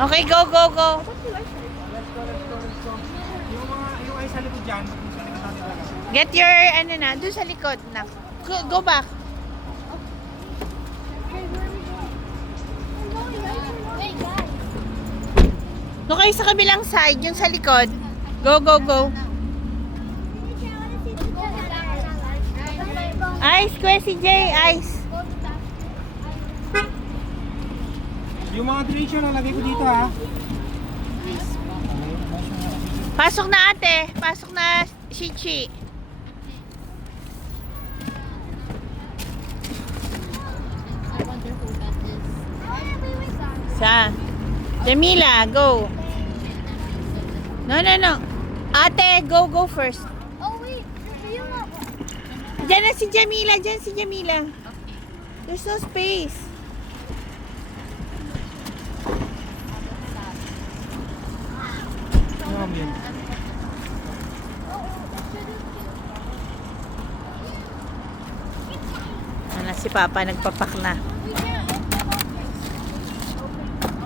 Okay, go, go, go. Let's go, let's go, let's go. Yung ay sa likod dyan. Yung sa likod natin talaga. Get your, ano na, doon sa likod na. Go back. Doon kayo sa kabilang side, yung sa likod. Go, go, go. Ice, Kuya CJ, ice. Yung mga treasure na lagay ko dito ha. Pasok na ate. Pasok na Shichi. Sa Jamila, go. No, no, no. Ate, go, go first. Oh wait, you nga. Diyan na si Jamila, diyan si Jamila. There's no space. Yun. Ano si Papa nagpapak na.